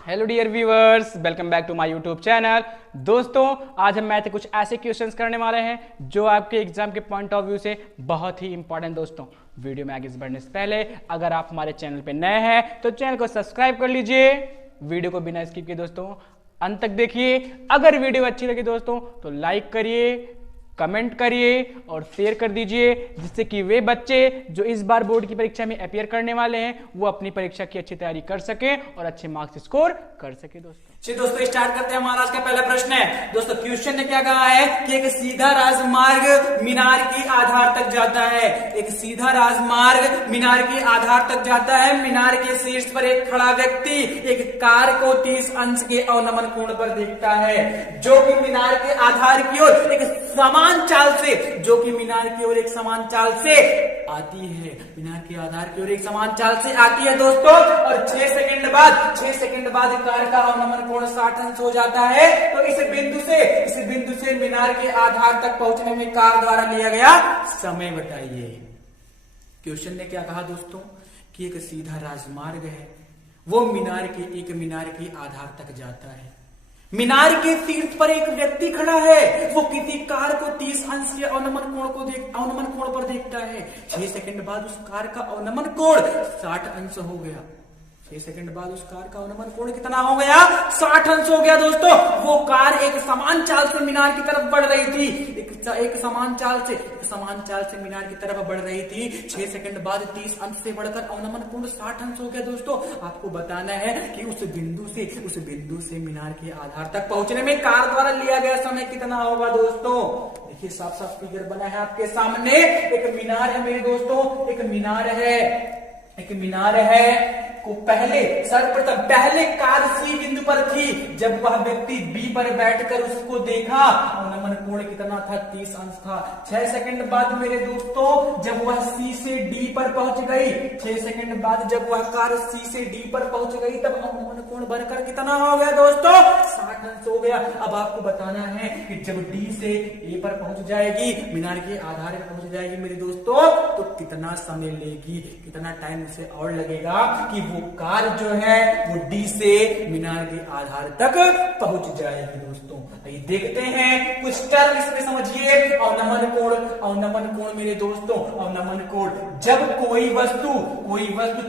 Hello dear viewers, welcome back to my YouTube channel. दोस्तों, आज हम मैथ के कुछ ऐसे क्वेश्चंस करने वाले हैं जो आपके एग्जाम के पॉइंट ऑफ व्यू से बहुत ही इंपॉर्टेंट। दोस्तों, वीडियो में आगे बढ़ने से पहले अगर आप हमारे चैनल पे नए हैं तो चैनल को सब्सक्राइब कर लीजिए। वीडियो को बिना स्किप किए दोस्तों अंत तक देखिए। अगर वीडियो अच्छी लगी दोस्तों तो लाइक करिए, कमेंट करिए और शेयर कर दीजिए, जिससे कि वे बच्चे जो इस बार बोर्ड की परीक्षा में अपियर करने वाले हैं वो अपनी परीक्षा की अच्छी तैयारी कर सके और अच्छे मार्क्स स्कोर कर सके। दोस्तों स्टार्ट करते हैं। हमारा आज का पहला प्रश्न है। दोस्तों क्वेश्चन ने क्या कहा है कि एक सीधा राजमार्ग मीनार की आधार तक जाता है। एक सीधा राजमार्ग मीनार की आधार तक जाता है। मीनार के शीर्ष पर एक खड़ा व्यक्ति एक कार को 30 अंश के अवनमन कोण पर देखता है, जो कि मीनार के आधार की ओर एक समान चाल से मीनार की ओर एक समान चाल से आती है। मीनार के आधार की ओर एक समान चाल से आती है दोस्तों। और 6 सेकंड बाद कार का अवनमन कोण 60 अंश हो जाता है। तो इस बिंदु से मीनार के आधार तक पहुंचने में कार द्वारा लिया गया समय बताइए। क्वेश्चन ने क्या कहा दोस्तों कि एक सीधा राजमार्ग है, वो मीनार के आधार तक जाता है। मीनार के शीर्ष पर एक व्यक्ति खड़ा है, वो किसी कार को 30 अंश के अवनमन कोण पर देखता है। 6 सेकंड बाद उस कार का अवनमन कोण 60 अंश हो गया। 6 सेकंड बाद उस कार का अवनमन कोण कितना हो गया? 60 अंश हो गया दोस्तों। वो कार एक समान चाल से मीनार की तरफ बढ़ रही थी। एक समान चाल से मीनार की तरफ बढ़ रही थी। 6 सेकंड बाद 30 अंश से बढ़कर अवनमन कोण 60 अंश हो गया। दोस्तों, आपको बताना है कि उस बिंदु से मीनार के आधार तक पहुंचने में कार द्वारा लिया गया समय कितना होगा। दोस्तों देखिए, साफ साफ फिगर बना है आपके सामने। एक मीनार है मेरे दोस्तों, एक मीनार है को सर्वप्रथम पहले कार सी बिंदु पर थी। जब वह व्यक्ति बी पर बैठकर उसको देखा, अवनमन कोण कितना था? 30 अंश था। 6 सेकंड बाद मेरे दोस्तों जब वह सी से डी पर पहुंच गई, 6 सेकंड बाद जब वह कार सी से डी पर पहुंच गई, तब अवनमन कोण बढ़कर कितना हो गया दोस्तों? 60 अंश हो गया। अब आपको बताना है कि जब डी से ए पर पहुंच जाएगी, मीनार के आधार पर पहुंच जाएगी मेरे दोस्तों, तो कितना समय लेगी, कितना टाइम उसे और लगेगा कि वो कार जो है वो डी से मीनार के आधार तक पहुंच जाएगी। दोस्तों आइए देखते हैं कुछ टर्म इसमें समझिए। अवनमन कोण मेरे दोस्तों, अवनमन कोण जब कोई वस्तु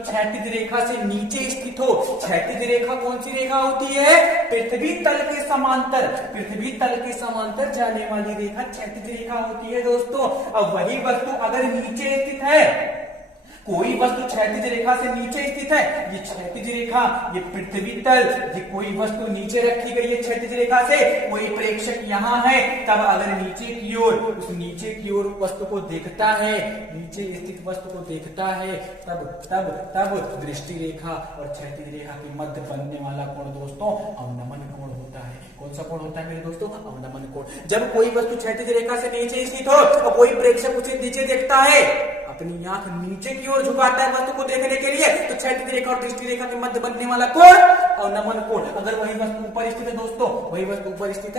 क्षैतिज रेखा से नीचे स्थित हो। क्षैतिज रेखा कौन सी रेखा होती है? पृथ्वी तल के समांतर जाने वाली रेखा क्षैतिज रेखा होती है दोस्तों। अब वही वस्तु अगर नीचे स्थित है, कोई वस्तु क्षैतिज रेखा से नीचे स्थित है, ये क्षैतिज रेखा, ये पृथ्वी तल, ये कोई वस्तु नीचे रखी गई है क्षैतिज रेखा से, कोई प्रेक्षक यहाँ है, तब अगर नीचे की ओर वस्तु को देखता है, नीचे स्थित वस्तु को देखता है, तब दृष्टि रेखा और क्षैतिज रेखा के मध्य बनने वाला कोण दोस्तों अवनमन कोण होता है। कौन सा कोण होता है मेरे दोस्तों? अवनमन कोण। जब कोई वस्तु क्षैतिज रेखा से नीचे स्थित हो और कोई प्रेक्षक उसे नीचे देखता है, अपनी आंख नीचे की ओर झुकाता है वस्तु को देखने के लिए, तो क्षैतिज रेखा और दृष्टि रेखा के मध्य बनने वाला कोण अवनमन कोण। अगर वही वस्तु ऊपर स्थित है दोस्तों,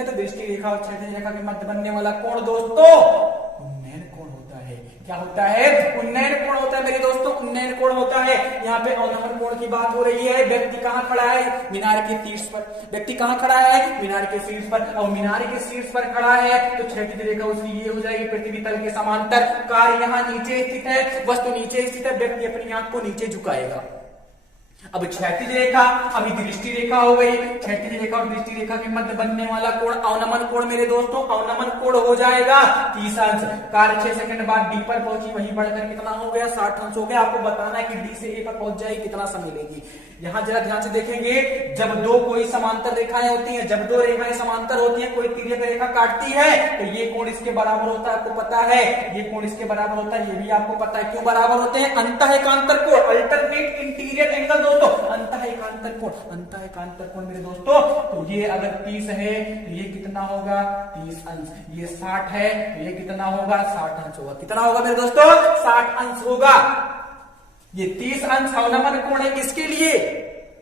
तो दृष्टि रेखा और क्षैतिज रेखा के मध्य बनने वाला कोण दोस्तों उन्नयन कोण होता है। क्या होता है? उन्नयन कोण होता है मेरे दोस्तों, उन्नयन कोण होता है। यहाँ पे अवनमन कोण की बात हो रही है। व्यक्ति कहाँ खड़ा है? मीनार के शीर्ष पर। व्यक्ति कहाँ खड़ा है? मीनार के शीर्ष पर। और मीनार के शीर्ष पर खड़ा है तो क्षैतिज रेखा उसकी ये हो जाएगी पृथ्वी तल के समांतर। कार यहाँ नीचे स्थित है, वस्तु नीचे स्थित है, व्यक्ति अपनी आंख को नीचे झुकाएगा। अब क्षैतिज रेखा, अभी दृष्टि रेखा हो गई। क्षैतिज रेखा और दृष्टि रेखा के मध्य बनने वाला कोण अवनमन कोण मेरे दोस्तों अवनमन कोण हो जाएगा 30 अंश। कार 6 सेकंड बाद डी पर पहुंची, वहीं बढ़कर कितना हो गया? 60 अंश हो गया। आपको बताना है कि डी से ए पर पहुंच जाएगी, कितना समय लेगी। यहाँ जरा ध्यान से देखेंगे, जब दो कोई समांतर रेखाएं होती हैं, जब दो रेखाएं समांतर होती हैं, कोई तिर्यक रेखा काटती है, तो ये कोण इसके बराबर होता है, आपको पता है। ये कोण इसके बराबर होता है, ये भी आपको पता है। क्यों बराबर होते हैं? अंतःएकांतर कोण, अल्टरनेट इंटीरियर एंगल दोस्तों, अंतःएकांतर कोण मेरे दोस्तों। तो ये अगर 30 है तो ये कितना होगा? 30 अंश। ये 60 है तो ये कितना होगा? 60 अंश होगा। कितना होगा मेरे दोस्तों? 60 अंश होगा। ये 30 अंश अवनमन कोण है किसके लिए?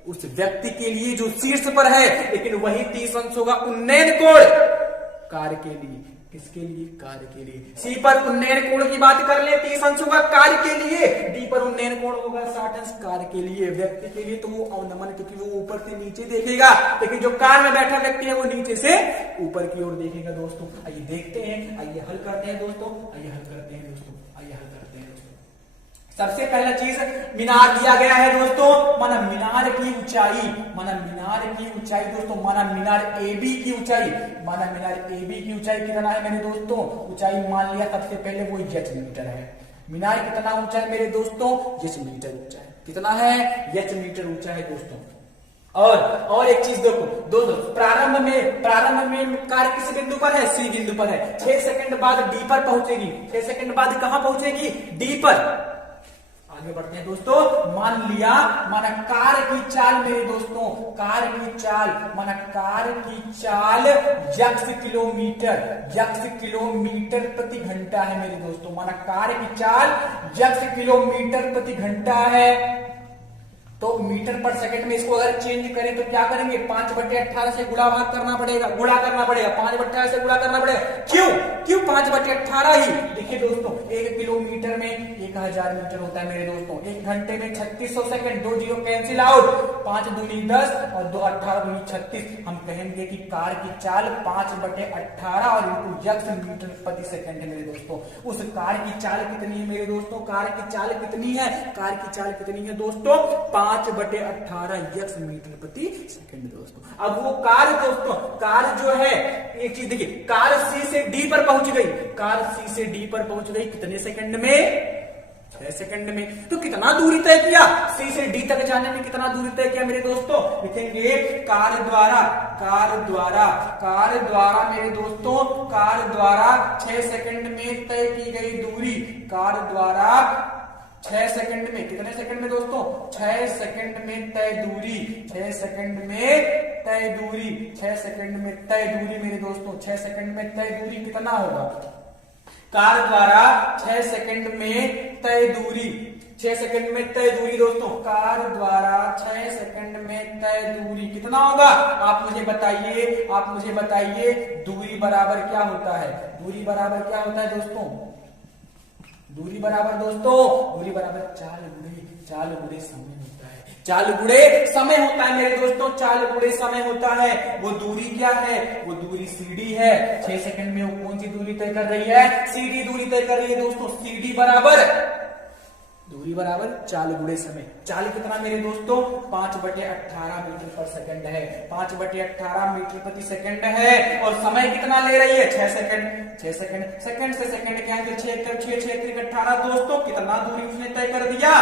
उस व्यक्ति के लिए जो शीर्ष पर है। लेकिन वही 30 अंश होगा उन्नयन कोण कार के लिए। किसके लिए? कार्य के लिए। सी पर उन्नयन कोण की बात कर ले 30 अंश होगा कार्य के लिए, डी पर उन्नयन कोण होगा 60 अंश कार्य के लिए। व्यक्ति के लिए तो वो अवनमन, क्योंकि वो ऊपर से नीचे देखेगा, लेकिन जो कार में बैठा व्यक्ति है वो नीचे से ऊपर की ओर देखेगा। दोस्तों आइए देखते हैं, आइए हल करते हैं दोस्तों, आइए हल करते हैं दोस्तों, आइए हल करते हैं दोस्तों। सबसे पहला चीज मीनार दिया गया है दोस्तों, माना मीनार की ऊंचाई, माना मीनार की ऊंचाई दोस्तों, माना मीनार AB की ऊंचाई, माना मीनार AB की ऊंचाई कितना है मेरे दोस्तों? ऊंचाई मान लिया सबसे पहले वो h मीटर है। मीनार कितना ऊंचा है मेरे दोस्तों? h मीटर ऊंचा है। कितना है? h मीटर ऊंचा है दोस्तों। और एक चीज देखो दोस्तों, प्रारंभ में कार किस बिंदु पर है? C बिंदु पर है। 6 सेकंड बाद D पर पहुंचेगी। 6 सेकंड बाद कहां पहुंचेगी? D पर। आगे बढ़ते हैं दोस्तों। मान लिया, माना कार की चाल मेरे दोस्तों, कार की चाल, माना कार की चाल यक्स किलोमीटर प्रति घंटा है मेरे दोस्तों। माना कार की चाल यक्स किलोमीटर प्रति घंटा है, तो मीटर पर सेकंड में इसको अगर चेंज करें तो क्या करेंगे? 5/18 से गुणा करना पड़ेगा, 5/18 से गुणा करना पड़ेगा। क्यों 5/18 ही? देखिए दोस्तों, 1 किलोमीटर में 1000 मीटर होता है मेरे दोस्तों। 1 घंटे में 3600 सेकंड, 2 जीरो कैंसिल आउट, 5 दूनी 10 और 2 18 दूनी 36। हम कहेंगे कि कार की चाल 5/18 और इंटू यक्स मीटर प्रति सेकंड है मेरे दोस्तों। उस कार की चाल कितनी है मेरे दोस्तों? कार की चाल कितनी है? कार की चाल कितनी है दोस्तों? 5/18 यक्स मीटर प्रति सेकंड दोस्तों। अब वो कार दोस्तों, कार जो है, एक चीज देखिए, कार C से D पर पहुंच गई, कार C से D पर पहुंच गई कितने सेकंड में? 6 सेकंड में। तो कितना दूरी तय किया? C से D तक जाने में कितना दूरी तय किया मेरे दोस्तों? लिखेंगे कार द्वारा मेरे दोस्तों, कार द्वारा 6 सेकंड में तय की गई दूरी, कार द्वारा 6 सेकंड में, कितने सेकंड में दोस्तों? 6 सेकंड में तय दूरी, 6 सेकंड में तय दूरी, 6 सेकंड में तय दूरी मेरे दोस्तों। 6 सेकंड में तय दूरी कितना होगा? कार द्वारा 6 सेकंड में तय दूरी, 6 सेकंड में तय दूरी दोस्तों, कार द्वारा 6 सेकंड में तय दूरी कितना होगा? आप मुझे बताइए दूरी बराबर क्या होता है? दूरी बराबर क्या होता है दोस्तों? दूरी बराबर चाल गुणे समय होता है। चाल गुणे समय होता है मेरे दोस्तों, चाल गुणे समय होता है। वो दूरी क्या है? वो दूरी CD है। 6 सेकंड में वो कौन सी दूरी तय कर रही है? CD दूरी तय कर रही है दोस्तों। CD बराबर दूरी बराबर चाल गुणे समय। चाल कितना मेरे दोस्तों? 5/18 मीटर पर सेकंड है, 5/18 मीटर प्रति सेकंड है। और समय कितना ले रही है? 6 सेकंड। 6 सेकंड, सेकंड से सेकंड क्या है? 6 18 दोस्तों, कितना दूरी उसने तय कर दिया?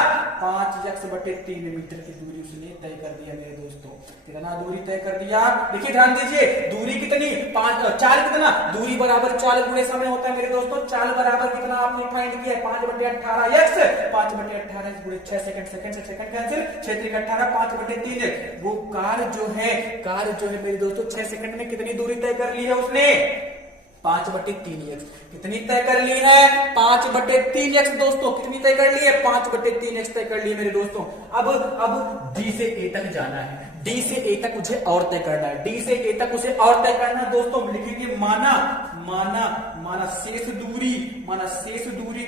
5x/3 मीटर की दूरी उसने तय कर दिया मेरे दोस्तों। कितना दूरी तय कर दिया? देखिए ध्यान दीजिए, दूरी कितनी? 5, चाल कितना? दूरी बराबर चाल गुणे समय होता है मेरे दोस्तों। चाल बराबर कितना आपने फाइंड किया? 5/18 x 5/18 गुणे 6 सेकंड, सेकंड से सेकंड कैंसिल, 6 3 18, 5/3। वो कार जो है मेरे दोस्तों 6 सेकंड में कितनी दूरी तय कर ली है उसने? 5/3x। कितनी तय कर ली है? 5/3x दोस्तों। कितनी तय कर ली है? 5/3x तय कर ली है मेरे दोस्तों। अब D से A तक जाना है, D से A तक उसे और तय करना है, D से A तक उसे और तय करना है दोस्तों। लिखेंगे माना शेष दूरी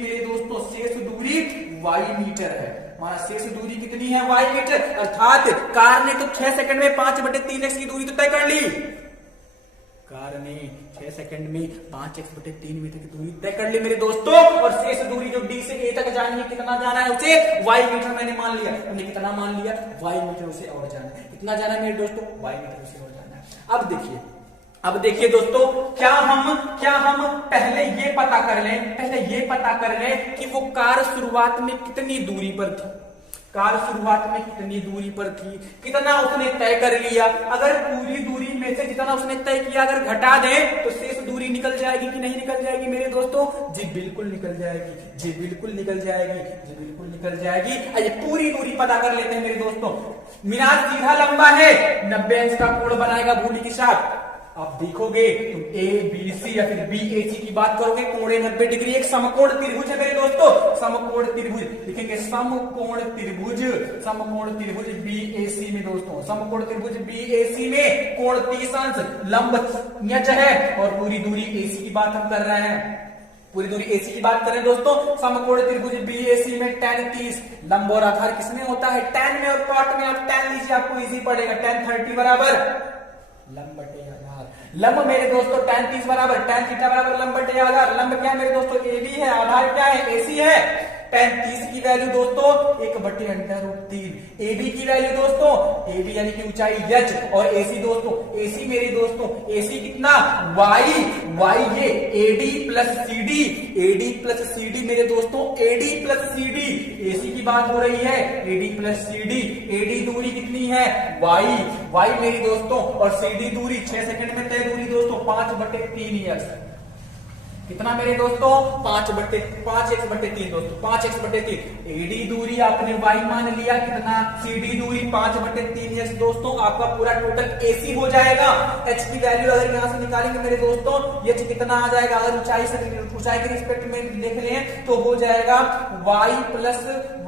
मेरे दोस्तों, शेष दूरी y मीटर है। माना शेष दूरी कितनी है? y metre. अर्थात कार ने तो 6 सेकंड में 5/3x की दूरी तो तय कर ली, कार ने 6 सेकंड में 5x/3 मीटर की दूरी तय कर ली मेरे दोस्तों। और शेष दूरी जो D से A तक जानी है, कितना जाना है उसे? y मीटर मैंने मान लिया। हमने कितना मान लिया? y मीटर उसे और जाना है। कितना जाना है मेरे दोस्तों? y मीटर उसे और जाना है। अब देखिए दोस्तों, क्या हम पहले ये पता कर लें कि वो कार शुरुआत में कितनी दूरी पर थी? कार शुरुआत में कितनी दूरी पर थी, कितना उसने तय कर लिया? अगर पूरी दूरी में से जितना उसने तय किया अगर घटा दें तो शेष दूरी निकल जाएगी कि नहीं निकल जाएगी मेरे दोस्तों? जी बिल्कुल निकल जाएगी। आइए पूरी दूरी पता कर लेते हैं मेरे दोस्तों। मीनार सीधा लंबा है, 90 अंश का कोण बनाएगा भूमि के साथ। आप देखोगे तुम ए बी सी या फिर बी ए सी की बात करोगे, कोण 90 डिग्री, एक समकोण त्रिभुज है मेरे दोस्तों, समकोण त्रिभुज लिखेंगे, समकोण त्रिभुज बी ए सी में दोस्तों, समकोण त्रिभुज बी ए सी में कोण 30 अंश, लंब न्यच है और पूरी दूरी ए सी की बात हम कर रहे हैं, पूरी दूरी AC की बात करें दोस्तों, समकोण त्रिभुज BAC में tan 30, लंब और आधार किसमें होता है, tan में और cot में। आप tan लीजिए, आपको इजी पड़ेगा, tan 30 बराबर लंब बटे आधार, लंब मेरे दोस्तों tan 30 बराबर tan थीटा बराबर लंब बटे आधार, लंब क्या है मेरे दोस्तों AB है, आधार क्या है AC है, tan 30 की वैल्यू दोस्तों 1/√3, AB की वैल्यू दोस्तों, AB यानी कि ऊंचाई h और AC दोस्तों, AC मेरे दोस्तों AC कितना y ये AD प्लस CD मेरे दोस्तों, AD प्लस CD, AC की बात हो रही है, AD प्लस CD, AD दूरी कितनी है y मेरी दोस्तों और CD दूरी 6 सेकंड में तय दूरी दोस्तों 5/3 कितना मेरे दोस्तों 5/3 दोस्तों 5x/3, AD दूरी आपने y मान लिया कितना, CD दूरी 5/3 दोस्तों, आपका पूरा टोटल AC हो जाएगा। h की वैल्यू अगर यहां से निकालेंगे मेरे दोस्तों, h कितना आ जाएगा, अगर ऊंचाई के रिस्पेक्ट में देख लें तो हो जाएगा y प्लस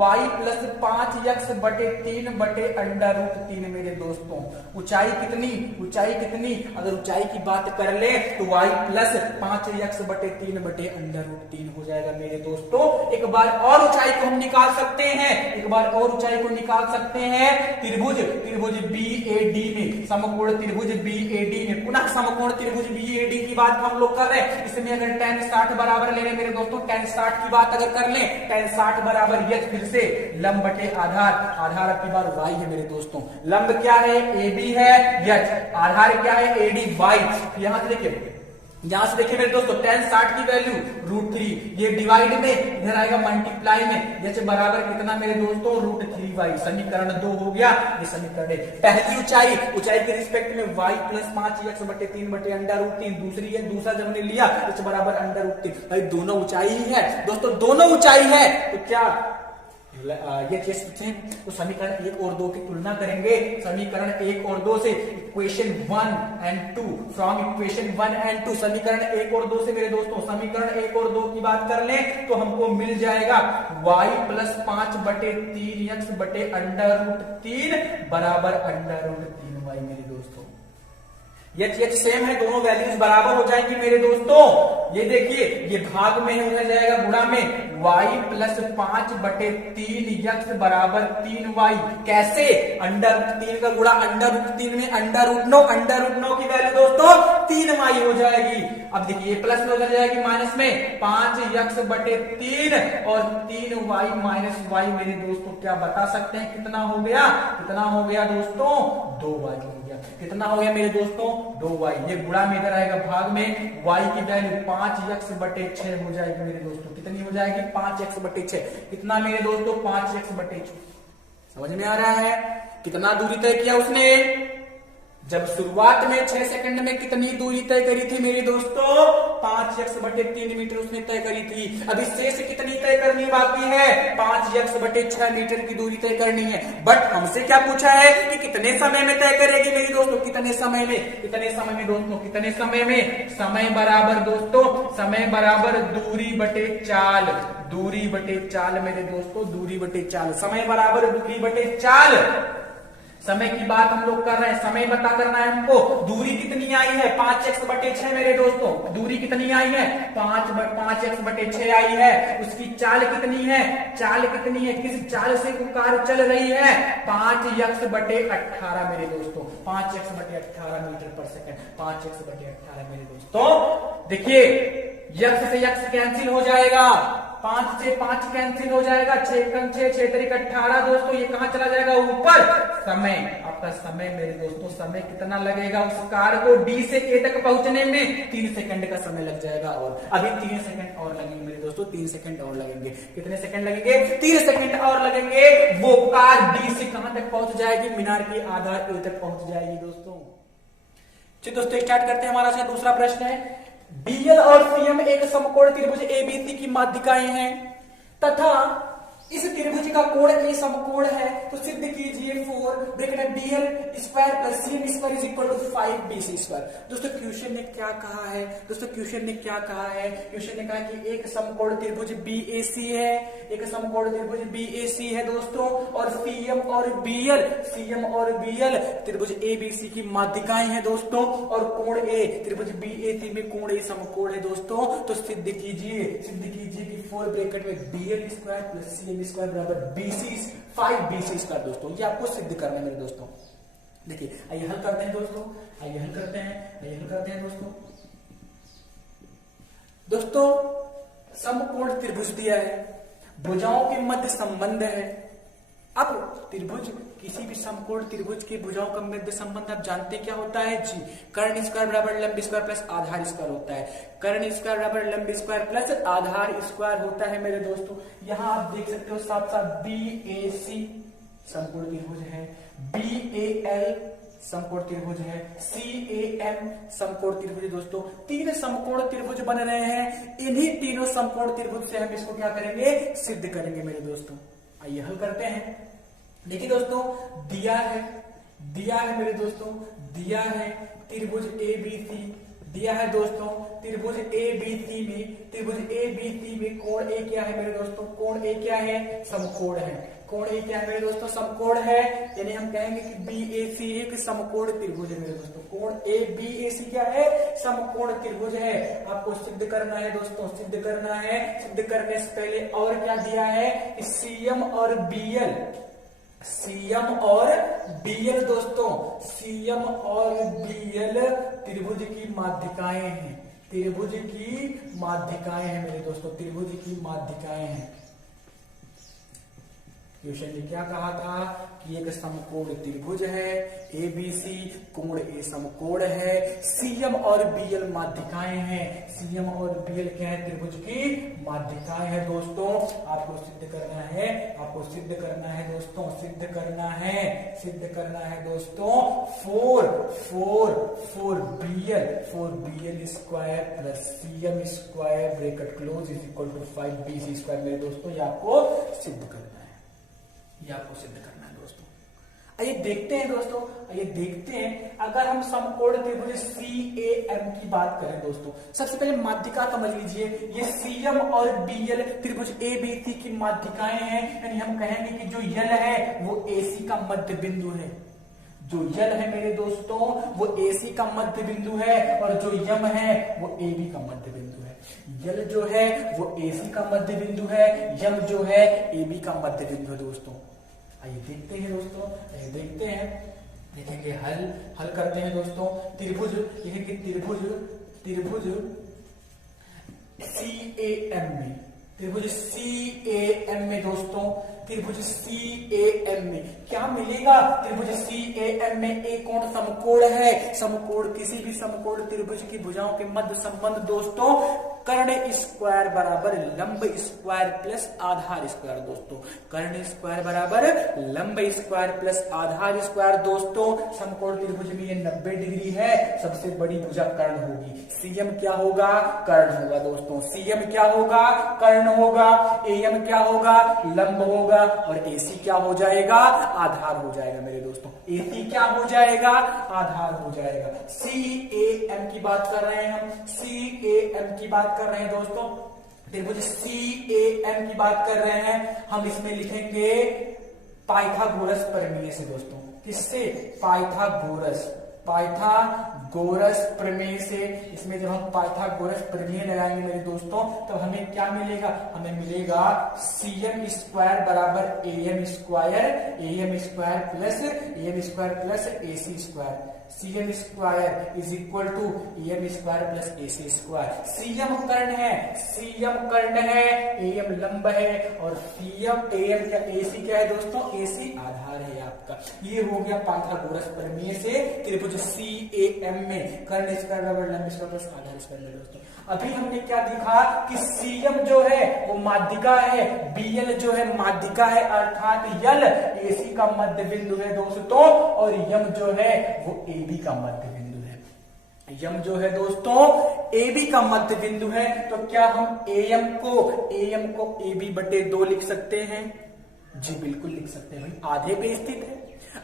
5x/3/√3 मेरे दोस्तों। ऊंचाई कितनी, अगर ऊंचाई की बात कर ले तो y प्लस 5x/3/√3 हो जाएगा मेरे दोस्तों। एक बार और ऊंचाई को हम निकाल सकते हैं, त्रिभुज BAD में, समकोण त्रिभुज BAD में, पुनः समकोण त्रिभुज BAD की बात हम लोग कर रहे हैं, इसमें अगर tan 60 बराबर ले रहे मेरे दोस्तों, tan 60 की बात अगर कर लें, tan 60 बराबर h, फिर से लंब बटे आधार अब की बार y है मेरे दोस्तों, लंब क्या है AB है h, आधार क्या है AD y। यहां से देखिए मेरे दोस्तों, tan 60 की वैल्यू √3, ये डिवाइड में इधर आएगा मल्टीप्लाई में, h बराबर कितना मेरे दोस्तों √3y, समीकरण 2 हो गया, ये समीकरण है। पहली ऊंचाई के रिस्पेक्ट में y प्लस 5x/3/√3, दूसरा जब हमने लिया h बराबर √3, भाई दोनों ऊंचाई ही है दोस्तों, दोनों ऊंचाई है तो क्या ये चीज तो समीकरण 1 और 2 की तुलना करेंगे, समीकरण 1 और 2 से equation 1 and 2, from equation 1 and 2, समीकरण 1 और 2 से मेरे दोस्तों, समीकरण 1 और 2 की बात कर लें तो हमको मिल जाएगा y प्लस 5/3x/√3 बराबर √3y मेरे दोस्तों। ये सेम है, दोनों वैल्यूज बराबर हो जाएंगी मेरे दोस्तों। ये देखिए, ये भाग में हो जाएगा गुणा में, y प्लस 5/3x बराबर 3y, कैसे, √3 का गुणा √3 में √9 की वैल्यू दोस्तों 3y हो जाएगी। अब देखिए प्लस में उधर जाएगी माइनस में, 5x/3 और 3y माइनस y मेरे दोस्तों क्या बता सकते हैं कितना हो गया दोस्तों 2y हो गया, कितना हो गया मेरे दोस्तों 2y। ये गुणा में इधर आएगा भाग में, y की वैल्यू 5x/6 हो जाएगी मेरे दोस्तों, कितनी हो जाएगी 5x/6, कितना मेरे दोस्तों 5x/6। समझ में आ रहा है कितना दूरी तय किया उसने, जब शुरुआत में 6 सेकंड में कितनी दूरी तय करी थी मेरे दोस्तों 5x/3 मीटर उसने तय करी थी। अभी शेष कितनी तय करनी बाकी है, 5x/6 मीटर की दूरी तय करनी है। बट हमसे क्या पूछा है कि कितने समय में तय करेगी मेरी दोस्तों, कितने समय में दोस्तों, समय बराबर दोस्तों, समय बराबर दूरी बटे चाल मेरे दोस्तों, दूरी बटे चाल, समय बराबर दूरी बटे चाल। समय की बात हम लोग कर रहे हैं, समय पता करना है हमको। दूरी कितनी आई है 5x/6 मेरे दोस्तों, दूरी कितनी आई है 5x/6 आई है। उसकी चाल कितनी है, किस चाल से कार चल रही है 5x/18 मेरे दोस्तों, 5x/18 मीटर पर सेकंड, 5x/18 मेरे दोस्तों। देखिए x से x कैंसिल हो जाएगा, 5 से 5 कैंसिल हो जाएगा, 6 तरीक 18 दोस्तों, ये कहां चला जाएगा ऊपर। समय, आपका समय मेरे दोस्तों, समय कितना लगेगा उस कार को D से A तक पहुंचने में 3 सेकंड का समय लग जाएगा, और अभी 3 सेकंड और लगेंगे मेरे दोस्तों, 3 सेकंड और लगेंगे। कितने सेकंड लगेंगे 3 सेकंड और लगेंगे। वो कार D से कहां तक पहुंच जाएगी, मीनार के आधार A तक पहुंच जाएगी दोस्तों। चलिए दोस्तों स्टार्ट करते हैं, हमारा दूसरा प्रश्न है, DL और CM एक समकोण त्रिभुज ABC की माध्यिकाएं हैं तथा इस त्रिभुज का कोण ए समकोण है, तो सिद्ध कीजिए 4 ब्रैकेट में BL square plus CM square is equal to 5BC square. दोस्तों क्वेश्चन ने क्या कहा है, क्वेश्चन ने कहा कि एक समकोण त्रिभुज BAC है, एक समकोण त्रिभुज BAC है दोस्तों, और CM और BL त्रिभुज ABC की माध्यिकाएं हैं दोस्तों, और कोण A त्रिभुज BAC में कोण A समकोण है दोस्तों। तो सिद्ध कीजिए कि 4 ब्रैकेट में BL square plus CM square बराबर 5BC स्क्वायर दोस्तों, ये आपको सिद्ध करना है मेरे दोस्तों। देखिए आइए हल करते हैं दोस्तों समकोण त्रिभुज दिया है, भुजाओं के मध्य संबंध है। अब त्रिभुज, किसी भी समकोण त्रिभुज की भुजाओं का मध्य संबंध आप जानते क्या होता है जी, कर्ण स्क्वायर बराबर लंब स्क्वायर प्लस आधार स्क्वायर होता है। कर्ण स्क्वायर बराबर लंब स्क्वायर प्लस आधार स्क्वायर होता है मेरे दोस्तों। यहाँ आप देख सकते हो साथ साथ BAC समकोण त्रिभुज है, BAL समकोण त्रिभुज है, CAM समकोण त्रिभुज दोस्तों। 3 समकोण त्रिभुज बन रहे हैं, इन्हीं तीनों समकोण त्रिभुज से हम इसको क्या करेंगे, सिद्ध करेंगे मेरे दोस्तों। आइए हल करते हैं। देखिए दोस्तों दिया है मेरे दोस्तों, दिया है त्रिभुज ABC, दिया है दोस्तों त्रिभुज ABC में कोण A क्या है मेरे दोस्तों, कोण A क्या है, समकोण है। कोण A क्या है मेरे दोस्तों, समकोण है, यानी हम कहेंगे कि BAC एक समकोण त्रिभुज है मेरे दोस्तों। कोण BAC क्या है, समकोण त्रिभुज है। आपको सिद्ध करना है दोस्तों, सिद्ध करने से पहले और क्या दिया है, CM और BL दोस्तों, CM और BL त्रिभुज की माध्यिकाएं हैं, मेरे दोस्तों, त्रिभुज की माध्यिकाएं हैं। क्वेश्चन ने क्या कहा था कि एक समकोण त्रिभुज है ABC, कोण A समकोण है, CM और BL माध्यिकाएं हैं, CM और BL क्या है, त्रिभुज की माध्यिकाएं हैं दोस्तों। आपको सिद्ध करना है दोस्तों, सिद्ध करना है दोस्तों 4BL square plus CM square bracket close is equal to 5BC square मेरे दोस्तों, ये आपको सिद्ध करना है, दोस्तों। आइए देखते हैं अगर हम समकोण त्रिभुज CAM की बात करें दोस्तों, सबसे पहले माध्यिका समझ लीजिए। ये CM और BL त्रिभुज ABC की माध्यिकाएं हैं, यानी हम कहेंगे कि जो यल है वो AC का मध्य बिंदु है, जो यल है मेरे दोस्तों वो AC का मध्य बिंदु है, और जो यम है वो AB का मध्य बिंदु है। यल जो है वो AC का मध्य बिंदु है, यम जो है AB का मध्य बिंदु है दोस्तों। आइए देखते हैं दोस्तों, देखेंगे हल करते हैं दोस्तों। त्रिभुज CAM में दोस्तों, त्रिभुज CAM में क्या मिलेगा, त्रिभुज CAM में एक कोण समकोण है, किसी भी समकोण त्रिभुज की भुजाओं के मध्य संबंध दोस्तों कर्ण स्क्वायर बराबर लंब स्क्वायर प्लस आधार स्क्वायर दोस्तों, कर्ण स्क्वायर बराबर लंब स्क्वायर प्लस आधार स्क्वायर दोस्तों। समकोण त्रिभुज में ये 90 डिग्री है, सबसे बड़ी भुजा कर्ण होगी। CM क्या होगा, कर्ण होगा दोस्तों, CM क्या होगा, कर्ण होगा, AM क्या होगा, लंब होगा, और AC क्या हो जाएगा, आधार हो जाएगा मेरे दोस्तों। AC क्या हो जाएगा, आधार हो जाएगा। CAM की बात कर रहे हैं हम, CAM की बात कर रहे हैं दोस्तों, त्रिभुज CAM की बात कर रहे हैं हम। इसमें लिखेंगे पाइथागोरस प्रमेय से दोस्तों, किससे, पाइथागोरस प्रमेय से। इसमें जब हम पाइथागोरस प्रमेय लगाएंगे मेरे दोस्तों, तो हमें क्या मिलेगा, हमें मिलेगा CM स्क्वायर बराबर AM square plus AC square. CM square is equal to AM square plus AC square. CM कर्ण है, AM लंब है, और AM क्या, AC क्या है दोस्तों, AC आधार है आपका। ये हो गया पाइथागोरस प्रमेय से त्रिभुज CAM में कर्ण स्क्वायर बराबर लंब स्क्वायर प्लस आधार स्क्वायर में दोस्तों। अभी हमने क्या देखा कि CM जो है वो माध्यिका है, BL जो है माध्यिका है, अर्थात यल AC का मध्य बिंदु है दोस्तों, और यम जो है वो AB का मध्य बिंदु है। यम जो है दोस्तों AB का मध्य बिंदु है, तो क्या हम AM को AB/2 लिख सकते हैं? जी बिल्कुल लिख सकते हैं भाई, आधे पे स्थित है,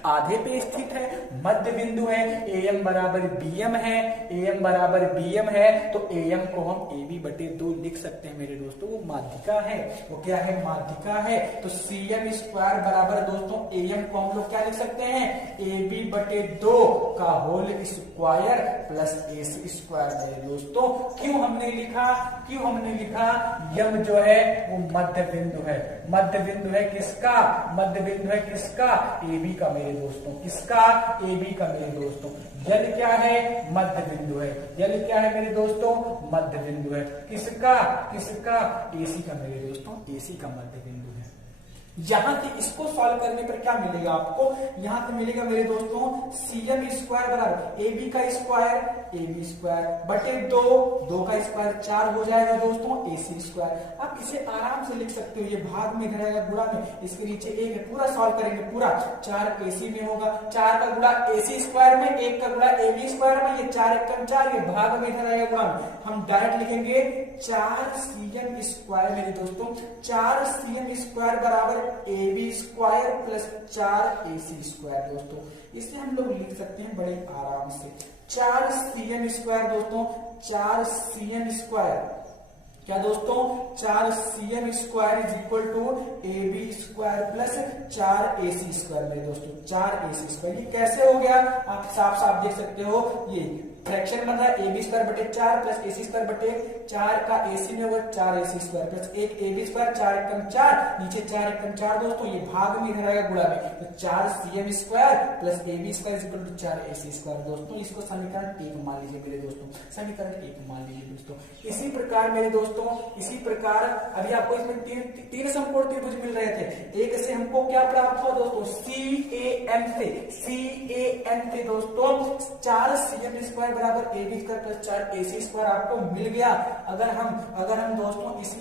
आधे पे स्थित है, मध्य बिंदु है, AM बराबर BM है, AM बराबर BM है, तो AM को हम AB बटे 2 लिख सकते हैं मेरे दोस्तों, वो माध्यिका है, वो क्या है, माध्यिका है। तो CM स्क्वायर बराबर दोस्तों AM को हम लोग क्या लिख सकते हैं, AB बटे 2 का whole square plus AC square मेरे दोस्तों। क्यों हमने लिखा, क्यों हमने लिखा, यम जो है वो मध्य बिंदु है, मध्य बिंदु है किसका, मध्य बिंदु है किसका, AB का मेरे दोस्तों, किसका, AB का मेरे दोस्तों। यल क्या है, मध्य बिंदु है, यल क्या है मेरे दोस्तों, मध्य बिंदु है, किसका, किसका, AC का मेरे दोस्तों, AC का मध्य बिंदु है। यहां से इसको सॉल्व करने पर क्या मिलेगा आपको, यहां से मिलेगा मेरे दोस्तों CM स्क्वायर बराबर AB का स्क्वायर, AB स्क्वायर बटे 2, 2 का स्क्वायर 4 हो जाएगा दोस्तों, AC स्क्वायर। आप इसे आराम से लिख सकते हो, ये भाग में इधर आएगा, गुणा में, इसके नीचे 1 है, पूरा सॉल्व करेंगे पूरा, 4 AC में होगा, 4 का गुणा AC स्क्वायर में, 1 का गुणा AB स्क्वायर में, ये 4 एकम 4, ये भाग में इधर आएगा गुणा में, हम डायरेक्ट लिखेंगे 4 CM स्क्वायर मेरे दोस्तों, 4 CM स्क्वायर बराबर AB square plus 4 AC square दोस्तों। इसे हम लोग लिख सकते हैं बड़े आराम से, 4 CM स्क्वायर दोस्तों, 4 CM स्क्वायर क्या दोस्तों, 4 CM square is equal to AB square plus 4 AC square मेरे दोस्तों, 4 AC स्क्वायर। ये कैसे हो गया, आप साफ साफ देख सकते हो, ये फ्रैक्शन बन रहा है, AB स्क्वायर बटे 4 प्लस AC स्क्वायर बटे 4 का AC में होगा 4 AC square plus 1 AB square, 4 एकम 4, नीचे 4 एकम 4 दोस्तों, ये भाग में इधर आएगा गुणा में, तो 4 CM square plus AB square equal to 4 AC square दोस्तों। इसको समीकरण 1 मान लीजिए मेरे दोस्तों, समीकरण 1 मान लीजिए दोस्तों। इसी प्रकार मेरे दोस्तों, इसी प्रकार अभी आपको इसमें तीन समकोण त्रिभुज मिल रहे थे, एक से हमको क्या प्राप्त हुआ दोस्तों, CAM से दोस्तों 4 CM स्क्वायर बराबर AB square plus 4 AC square आपको मिल गया। अगर हम दोस्तों इसी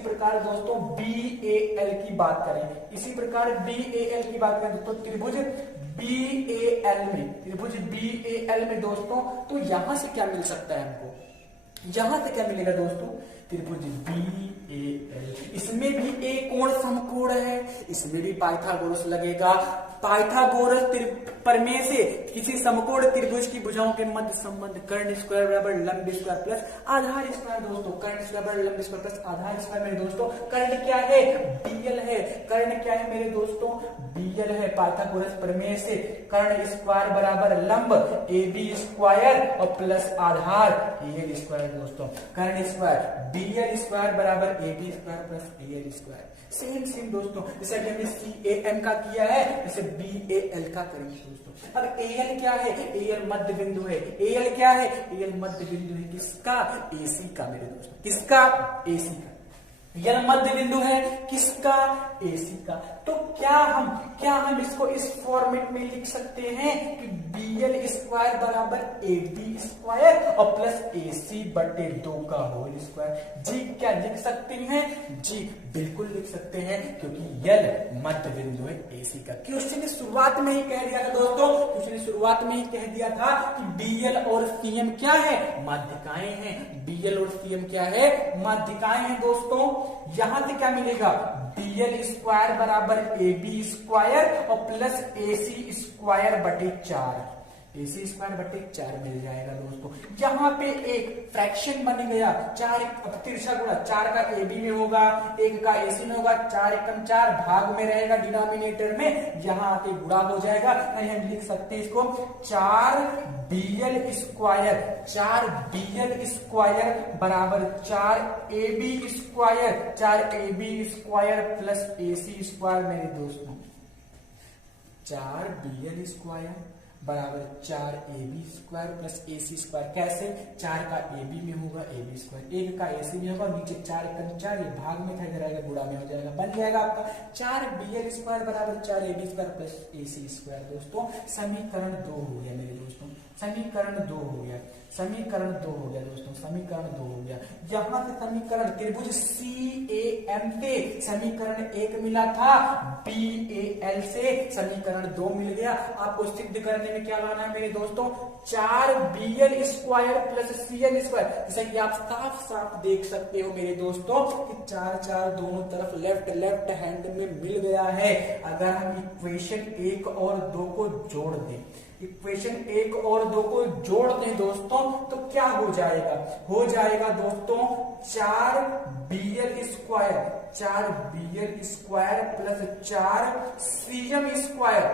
प्रकार दोस्तों BAL की बात करें, इसी प्रकार BAL की बात करें तो त्रिभुज BAL में दोस्तों, तो यहां से क्या मिल सकता है हमको, यहां से क्या मिलेगा दोस्तों, त्रिभुज BAL, इसमें भी एक कोण समकोण है, इसमें भी पाइथागोरस लगेगा। पाइथागोरस प्रमेय से किसी समकोण त्रिभुज की भुजाओं के मध्य संबंध कर्ण स्क्वायर बराबर लंब स्क्वायर प्लस आधार स्क्वायर दोस्तों, कर्ण स्क्वायर बराबर लंब स्क्वायर प्लस आधार स्क्वायर मेरे दोस्तों। कर्ण क्या है, BL है, कर्ण क्या है मेरे दोस्तों, BL है। पाइथागोरस प्रमेय से कर्ण स्क्वायर बराबर लंब AB स्क्वायर और प्लस आधार AL स्क्वायर दोस्तों, कर्ण स्क्वायर BL स्क्वायर बराबर AB square plus AL square. Same दोस्तों, जैसे कि हमने CAM का किया है, जैसे BAL का करेंगे दोस्तों। अब AL क्या है, AL मध्य बिंदु है, AL क्या है, AL मध्य बिंदु है किसका, AC का मेरे दोस्तों, किसका, AC का। यह मध्य बिंदु है किसका, AC का। तो क्या हम इसको इस फॉर्मेट में लिख सकते हैं कि BL स्क्वायर बराबर AB स्क्वायर और प्लस AC बटे 2 का होल स्क्वायर। जी क्या लिख सकते हैं, जी बिल्कुल लिख सकते हैं, क्योंकि यल मध्य बिंदु है AC का। क्वेश्चन ने शुरुआत में ही कह दिया था दोस्तों, क्वेश्चन ने शुरुआत में ही कह दिया था कि BL और CM क्या है, माध्यिकाएं हैं। BL और CM क्या है, माध्यिकाएं हैं दोस्तों। यहां से क्या मिलेगा, BL स्क्वायर बराबर AB स्क्वायर और प्लस AC स्क्वायर बटे 4, AC स्क्वायर बटे 4 मिल जाएगा दोस्तों। यहाँ पे एक फ्रैक्शन बन गया, 4 तिरछा गुणा, 4 का AB में होगा, 1 का AC में होगा, 4 एकम 4 भाग में रहेगा डिनोमिनेटर में, यहाँ आके गुणा हो जाएगा। हम लिख सकते हैं इसको 4 BL स्क्वायर बराबर 4 AB square plus AC square मेरे दोस्तों। 4 BL स्क्वायर बराबर 4 AB square plus AC square. कैसे, 4 का AB में होगा AB स्क्वायर, 1 का AC में होगा, नीचे 4 एकम 4, ये भाग में था, इधर आएगा गुणा में हो जाएगा, बन जाएगा आपका 4 BL स्क्वायर बराबर 4 AB square plus AC square दोस्तों। समीकरण 2 हो गया मेरे दोस्तों, समीकरण 2 हो गया, समीकरण 2 हो गया दोस्तों, समीकरण 2 हो गया। यहां से समीकरण त्रिभुज CAM से समीकरण 1 मिला था, BAL से समीकरण 2 मिल गया। आपको सिद्ध करने में क्या लाना है मेरे दोस्तों, 4BL square plus CM square. जैसे कि आप साफ साफ देख सकते हो मेरे दोस्तों कि 4 दोनों तरफ लेफ्ट हैंड में मिल गया है। अगर हम इक्वेशन 1 और 2 को जोड़ दें, इक्वेशन 1 और 2 को जोड़ दें दोस्तों, तो क्या हो जाएगा, हो जाएगा दोस्तों 4BL square, 4BL square plus 4CM square.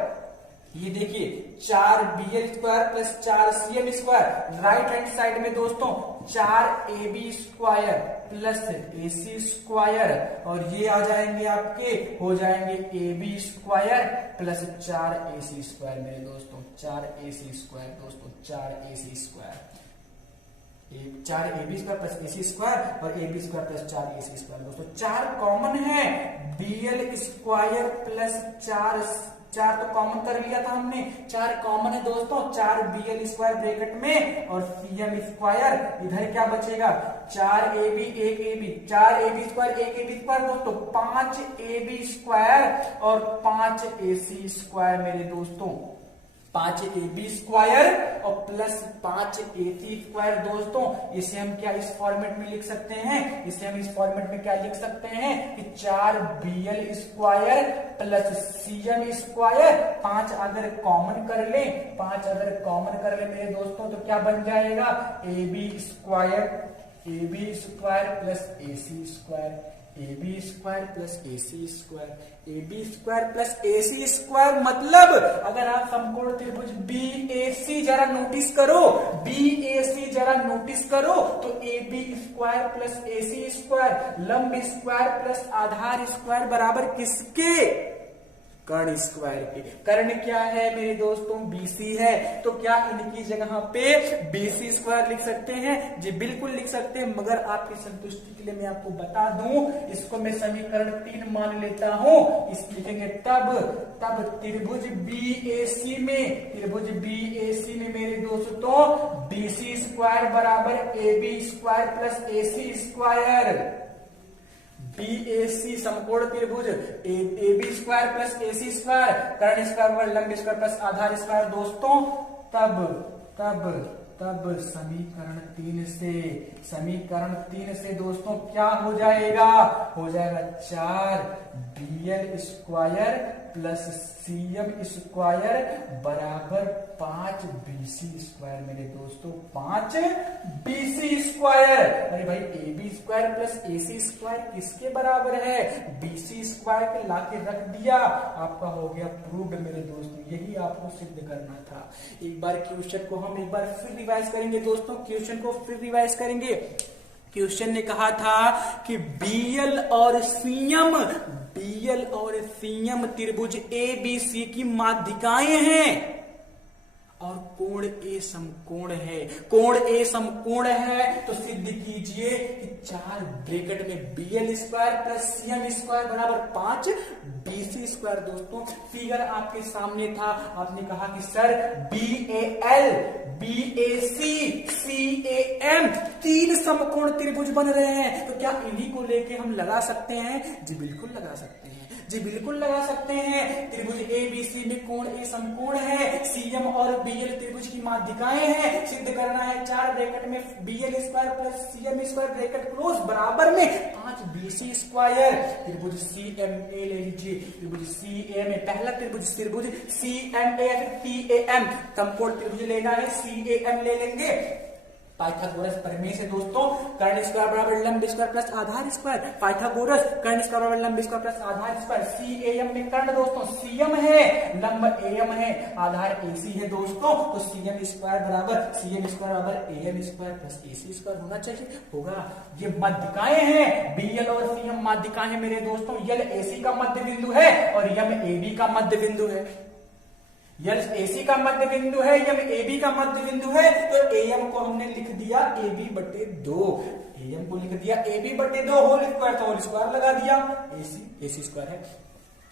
ये देखिए 4BL square plus 4CM square. Right hand side में दोस्तों 4AB square plus AC square, और ये आ जाएंगे आपके, हो जाएंगे AB square plus 4AC square मेरे दोस्तों, 4AC स्क्वायर दोस्तों, 4AC square, 4AB square plus AC square और AB square plus 4AC square दोस्तों। 4 कॉमन है, BL स्क्वायर प्लस 4 तो कॉमन कर लिया था हमने, 4 कॉमन है दोस्तों, 4BL स्क्वायर ब्रैकेट में और CM स्क्वायर। इधर क्या बचेगा, 4AB 1AB, 4AB square 1AB square दोस्तों, 5AB स्क्वायर और 5AC स्क्वायर मेरे दोस्तों, 5AB स्क्वायर और प्लस 5AC स्क्वायर दोस्तों। इसे हम क्या इस फॉर्मेट में लिख सकते हैं, इसे हम इस फॉर्मेट में क्या लिख सकते हैं कि 4BL square plus CM square. 5 अगर कॉमन कर ले, 5 अगर कॉमन कर ले मेरे दोस्तों, तो क्या बन जाएगा, AB square, AB square plus AC square, AB square plus AC square, AB square plus AC square. मतलब अगर आप समकोण त्रिभुज BAC जरा नोटिस करो, BAC जरा नोटिस करो, तो AB square plus AC square, लंब स्क्वायर प्लस आधार स्क्वायर बराबर किसके, कर्ण स्क्वायर के। कर्ण क्या है मेरे दोस्तों, BC है, तो क्या इनकी जगह पे BC स्क्वायर लिख सकते हैं, जी बिल्कुल लिख सकते हैं। मगर आपकी संतुष्टि के लिए मैं आपको बता दूं, इसको मैं समीकरण 3 मान लेता हूं। इस लिखेंगे तब त्रिभुज BAC में, त्रिभुज BAC में मेरे दोस्तों BC स्क्वायर बराबर AB square plus AC square. BAC समकोण त्रिभुज AB square plus AC square, कर्ण स्क्वायर लंब स्क्वायर प्लस आधार स्क्वायर दोस्तों। तब समीकरण 3 से दोस्तों क्या हो जाएगा, हो जाएगा 4BL square plus CM square बराबर 5BC स्क्वायर मेरे दोस्तों, 5BC स्क्वायर। अरे भाई AB square plus AC square किसके बराबर है, BC स्क्वायर के लाके रख दिया, आपका हो गया प्रूव्ड मेरे दोस्तों। यही आपको सिद्ध करना था। एक बार क्वेश्चन को हम एक बार फिर रिवाइज करेंगे दोस्तों, क्वेश्चन को फिर रिवाइज करेंगे। क्वेश्चन ने कहा था कि BL और CM त्रिभुज ABC की माध्यिकाएं हैं और कोण A समकोण है, कोण A समकोण है, तो सिद्ध कीजिए कि 4 ब्रैकेट में BL square plus CM square बराबर 5BC स्क्वायर। दोस्तों फिगर आपके सामने था, आपने कहा कि सर BAL BAC CAM 3 समकोण त्रिभुज बन रहे हैं, तो क्या इन्हीं को लेके हम लगा सकते हैं, जी बिल्कुल लगा सकते हैं, जी बिल्कुल लगा सकते हैं। त्रिभुज ABC में कोण A समकोण है, CM और BL त्रिभुज की माध्यिकाएं हैं। सिद्ध करना है 4 ब्रैकेट में BL square plus CM square bracket close बराबर में 5BC स्क्वायर। त्रिभुज CMA ले लीजिए, त्रिभुज CMA पहला त्रिभुज CMA या फिर PAM समकोण त्रिभुज लेना है, CAM ले लेंगे। पाइथागोरस प्रमेय से दोस्तों कर्ण स्क्वायर बराबर लंब स्क्वायर प्लस आधार स्क्वायर, पाइथागोरस कर्ण स्क्वायर बराबर लंब स्क्वायर प्लस आधार स्क्वायर। CAM में कर्ण दोस्तों CM है, लंब AM है, आधार AC है दोस्तों, तो CM स्क्वायर बराबर AM square plus AC square होना चाहिए, होगा। ये माध्यिकाएं हैं, BL और CM माध्यिकाएं हैं मेरे दोस्तों। L AC का मध्य बिंदु है और M AB का मध्य बिंदु है। L AC का मध्य बिंदु है, M AB का मध्य बिंदु है, तो AM को हमने लिख दिया AB/2, AM को लिख दिया AB/2 होल स्क्वायर, तो होल स्क्वायर लगा दिया, AC स्क्वायर है।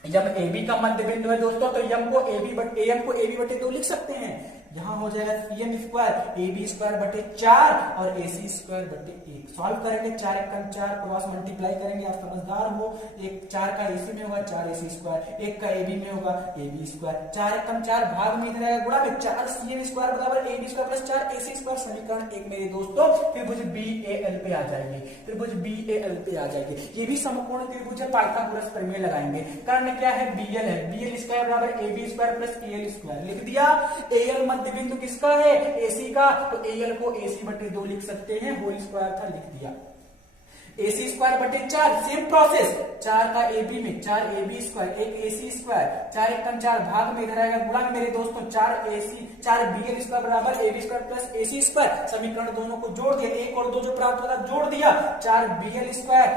M AB का मध्य बिंदु है दोस्तों, तो AM को AB/2 लिख सकते हैं। यहाँ हो जाएगा cm स्क्वायर ab स्क्वायर बटे 4 और ac स्क्वायर बटे 1। सॉल्व करेंगे 4 एकम 4, क्रॉस मल्टीप्लाई करेंगे, आप समझदार हो। एक 4 का ac में होगा 4 ac स्क्वायर, 1 का ab में होगा ab स्क्वायर, 4 एकम 4 भाग में इधर आएगा गुणा में 4 cm स्क्वायर बराबर ab square plus 4 ac square. समीकरण 1 मेरे दोस्तों त्रिभुज BAL पे आ जाएगी, त्रिभुज BAL पे आ जाएगी। ये भी समकोण त्रिभुज है, पाइथागोरस प्रमेय लगाएंगे। कारण क्या है, BL है, BL स्क्वायर बराबर AB square plus AL square. लिख दिया। AL मध्य बिंदु किसका है, AC का, तो AL को AC बटे 2 लिख सकते हैं, होल स्क्वायर था, लिख दिया। AC स्क्वायर बटे 4, सेम प्रोसेस, 4 का AB में 4 AB स्क्वायर, 1 AC स्क्वायर, 4 एकम 4 भाग में इधर आएगा गुणा में मेरे दोस्तों 4 BL स्क्वायर बराबर AB square plus AC square. समीकरण दोनों को जोड़ दिया, 1 और 2 जो प्राप्त होगा जोड़ दिया, 4 BL square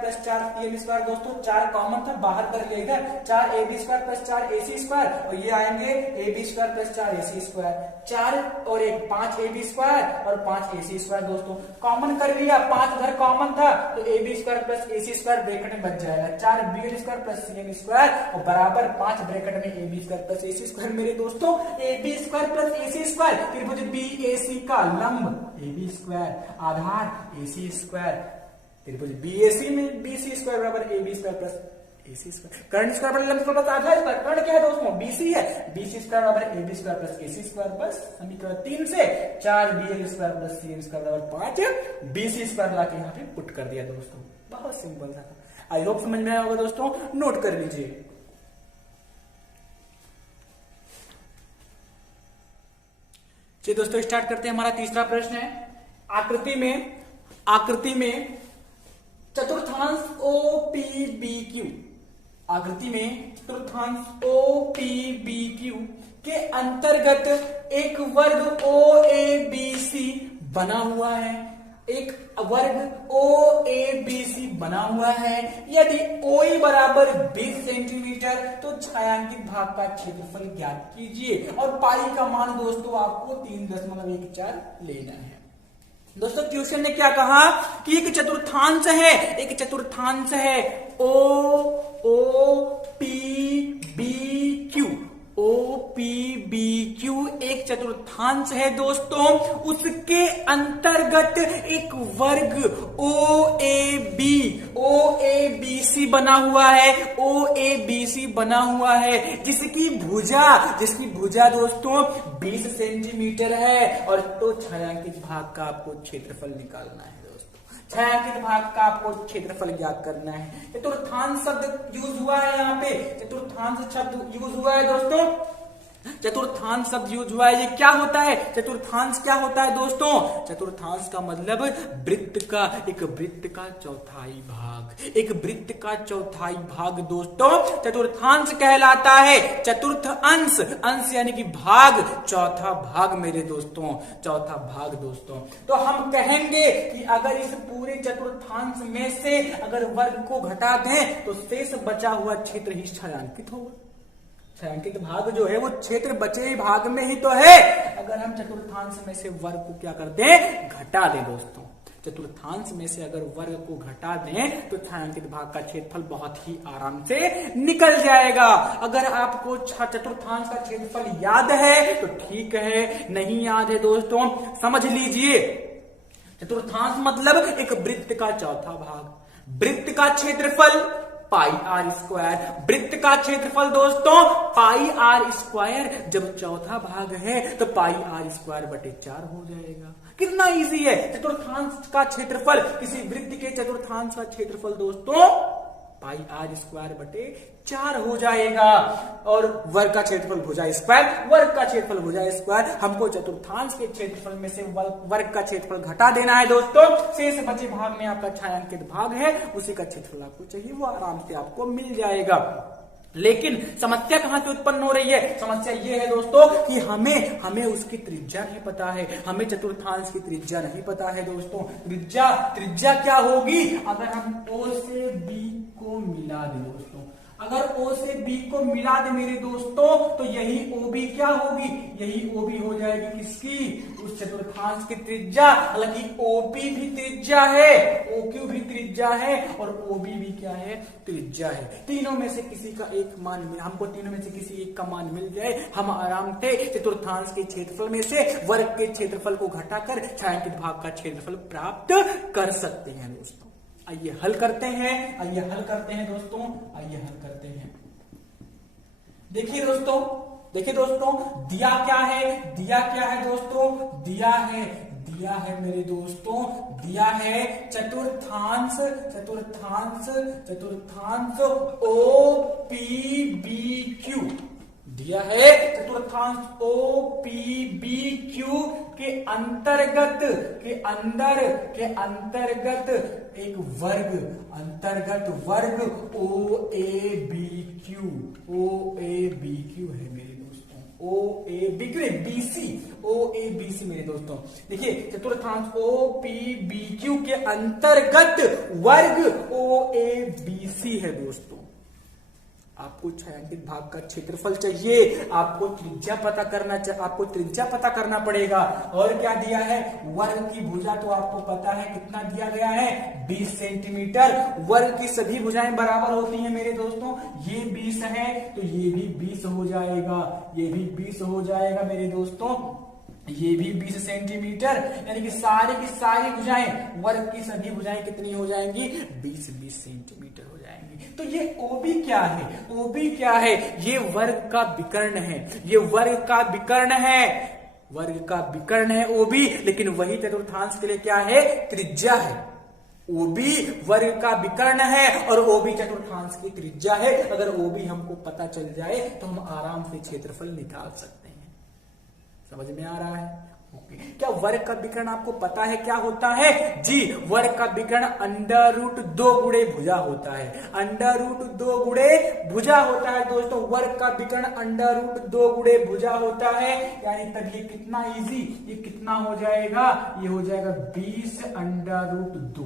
plus 4 CL square. दोस्तों 4 कॉमन था, बाहर कर लिया इधर, 4 AB square plus 4 AC square, और ये आएंगे AB square plus 4 AC square, 4 और 1 5 AB स्क्वायर और 5 AC स्क्वायर। दोस्तों कॉमन कर लिया, 5 उधर कॉमन था तो AB square plus AC square bracket में बच जाएगा, 4 BL square plus CM square और बराबर 5 ब्रैकेट में AB square plus AC square. मेरे दोस्तों AB square plus AC square त्रिभुज BAC का लंब AB स्क्वायर आधार AC स्क्वायर, त्रिभुज BAC में BC स्क्वायर बराबर AB square plus AC square. कर्ण स्क्वायर बराबर लंब स्क्वायर प्लस आधार स्क्वायर। कर्ण क्या है दोस्तों, BC है, BC स्क्वायर बराबर AB square plus AC square. बस समीकरण 3 से 4 BL square plus CM square बराबर 5 BC स्क्वायर लाके यहाँ पे पुट कर दिया। दोस्तों बहुत सिंपल था, आई होप समझ में आया होगा। दोस्तों नोट कर लीजिए। चलिए दोस्तों स्टार्ट करते हैं। हमारा तीसरा प्रश्न है, आकृति में चतुर्थांश OPBQ, आकृति में चतुर्थांश OPBQ के अंतर्गत एक वर्ग OABC बना हुआ है, एक वर्ग OABC बना हुआ है। यदि OE बराबर 20 सेंटीमीटर तो छायांकित भाग का क्षेत्रफल ज्ञात कीजिए, और पाई का मान दोस्तों आपको 3.14 लेना है। दोस्तों क्वेश्चन ने क्या कहा कि एक चतुर्थांश है OPBQ एक चतुर्थांश है दोस्तों, उसके अंतर्गत एक वर्ग OABC बना हुआ है, जिसकी भुजा दोस्तों 20 सेंटीमीटर है। और तो छायांकित भाग का आपको क्षेत्रफल निकालना है। छायांकित भाग का आपको क्षेत्रफल ज्ञात करना है। चतुर्थांश शब्द यूज हुआ है, यहाँ पे चतुर्थांश शब्द यूज हुआ है दोस्तों, चतुर्थांश शब्द यूज हुआ है। ये क्या होता है, चतुर्थांश क्या होता है दोस्तों, चतुर्थांश का मतलब एक वृत्त का चौथाई भाग दोस्तों चतुर्थांश कहलाता है। चतुर्थ अंश यानी कि भाग, चौथा भाग मेरे दोस्तों, चौथा भाग दोस्तों। तो हम कहेंगे कि अगर इस पूरे चतुर्थांश में से अगर वर्ग को घटा दें तो शेष बचा हुआ क्षेत्र ही छायांकित होगा। छायांकित भाग जो है वो क्षेत्र बचे भाग में ही तो है। अगर हम चतुर्थांश में से वर्ग को क्या कर दें, घटा दें दोस्तों, चतुर्थांश में से अगर वर्ग को घटा दें तो छायांकित भाग का क्षेत्रफल बहुत ही आराम से निकल जाएगा। अगर आपको चतुर्थांश का क्षेत्रफल याद है तो ठीक है, नहीं याद है दोस्तों समझ लीजिए। चतुर्थांश मतलब एक वृत्त का चौथा भाग, वृत्त का क्षेत्रफल पाई आर स्क्वायर, वृत्त का क्षेत्रफल दोस्तों पाई आर स्क्वायर। जब चौथा भाग है तो पाई आर स्क्वायर बटे 4 हो जाएगा। कितना इजी है। चतुर्थांश का क्षेत्रफल, किसी वृत्त के चतुर्थांश का क्षेत्रफल दोस्तों पाई आर स्क्वायर बटे 4 हो जाएगा। और वर्ग का क्षेत्रफल भुजा स्क्वायर, हमको चतुर्थांश के क्षेत्रफल में से वर्ग का क्षेत्रफल घटा देना है दोस्तों। शेष बचे भाग में आपका छायांकित भाग है, उसी का क्षेत्रफल आपको चाहिए, वो आराम से आपको मिल जाएगा। लेकिन समस्या कहां से उत्पन्न हो रही है, समस्या ये है दोस्तों कि हमें उसकी त्रिज्या नहीं पता है, हमें चतुर्थांश की त्रिज्या नहीं पता है दोस्तों। त्रिज्या क्या होगी, अगर हम O से B को मिला दें दोस्तों, अगर O से B को मिला दे मेरे दोस्तों तो यही OB क्या होगी, यही OB हो जाएगी किसकी, उस चतुर्थांश की त्रिज्या। हालांकि OP भी त्रिज्या है, OQ भी त्रिज्या है और OB भी क्या है, त्रिज्या है। तीनों में से किसी का एक मान हमको तीनों में से किसी एक का मान मिल जाए, हम आराम से चतुर्थांश के क्षेत्रफल में से वर्ग के क्षेत्रफल को घटाकर छायांकित भाग का क्षेत्रफल प्राप्त कर सकते हैं दोस्तों। आइए हल करते हैं, दोस्तों, आइए हल करते हैं। देखिए दोस्तों दिया क्या है दोस्तों, दिया है मेरे दोस्तों, दिया है चतुर्थांश OPBQ, दिया है चतुर्थांश OPBQ के अंतर्गत एक वर्ग, OABQ है मेरे दोस्तों, OABC मेरे दोस्तों। देखिए चतुर्थांश OPBQ के अंतर्गत वर्ग OABC है दोस्तों। आपको छायांकित भाग का क्षेत्रफल चाहिए, आपको त्रिज्या पता करना पड़ेगा। और क्या दिया है, वर्ग की भुजा तो आपको पता है कितना दिया गया है, 20 सेंटीमीटर। वर्ग की सभी भुजाएं बराबर होती हैं मेरे दोस्तों, ये 20 है तो ये भी 20 हो जाएगा, ये भी 20 हो जाएगा मेरे दोस्तों, ये भी 20 सेंटीमीटर। यानी कि सारी की सारी भुजाएं, वर्ग की सभी भुजाएं कितनी हो जाएंगी, 20 सेंटीमीटर हो जाएंगी। तो ये OB क्या है, ये वर्ग का विकर्ण है, OB। लेकिन वही चतुर्थांश के लिए क्या है, त्रिज्या है। OB वर्ग का विकर्ण है और OB चतुर्थांश की त्रिज्या है। अगर OB हमको पता चल जाए तो हम आराम से क्षेत्रफल निकाल सकते हैं। समझ में आ रहा है? ओके। क्या वर्ग का विकर्ण आपको पता है क्या होता है? जी, वर्ग का विकर्ण √2 गुणे भुजा होता है, √2 गुणे भुजा होता है दोस्तों। वर्ग का विकर्ण √2 गुणे भुजा होता है। यानी तब ये कितना इजी, ये कितना हो जाएगा, ये हो जाएगा 20√2।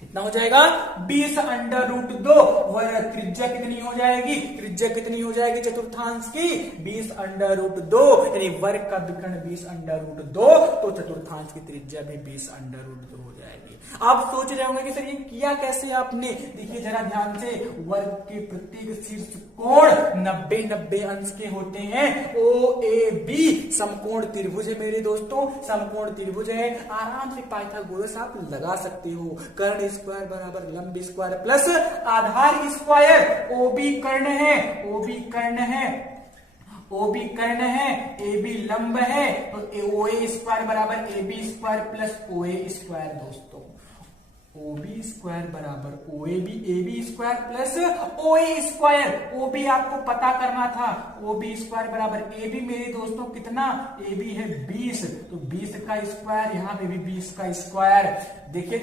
कितना हो जाएगा, 20√2। वर्ग त्रिज्या कितनी हो जाएगी, चतुर्थांश की 20√2। यानी वर्ग का विकर्ण 20√2 तो चतुर्थांश की त्रिज्या भी 20√2 हो जाएगी। आप सोच रहे होंगे कि सर ये किया कैसे आपने? देखिए जरा ध्यान से, वर्ग के प्रत्येक शीर्ष कोण 90 अंश के होते हैं। OAB समकोण त्रिभुज है मेरे दोस्तों, समकोण त्रिभुज है। आराम से पाइथागोरस आप लगा सकते हो। कर्ण स्क्वायर बराबर लंब स्क्वायर प्लस आधार स्क्वायर। OB कर्ण है, AB लंब है, तो OA स्क्वायर बराबर AB square plus OA square दोस्तों। OB स्क्वायर बराबर OAB, AB square plus OA square. OB आपको पता करना था, OB स्क्वायर बराबर AB मेरे दोस्तों कितना, AB है 20, तो 20 का स्क्वायर, यहाँ पे भी 20 का स्क्वायर। देखिए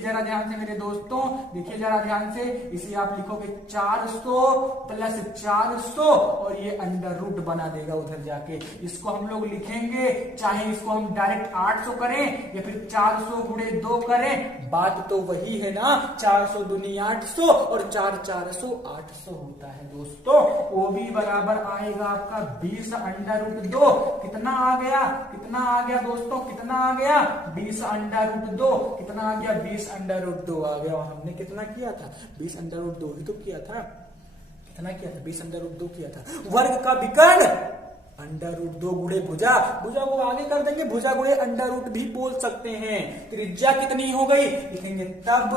जरा ध्यान से मेरे दोस्तों, देखिए जरा ध्यान से, इसे आप लिखोगे 400 प्लस 400 और ये √ बना देगा उधर जाके। इसको हम लोग लिखेंगे, चाहे इसको हम डायरेक्ट 800 करें या फिर 400 गुणे 2 करें, बात तो वही है ना। 400 दूनी 800 और 4 400 800 होता है दोस्तों। OB बराबर आएगा आपका 20√2। कितना आ गया दोस्तों, कितना आ गया, 20√2। कितना आ गया, 20√2 आ गया। और हमने कितना किया था, 20√2 ही तो किया था। कितना किया था, 20√2 किया था। वर्ग का विकर्ण √2 गुणे भुजा को आगे कर देंगे, भुजा गुणे √ भी बोल सकते हैं। त्रिज्या कितनी हो गई, लिखेंगे तब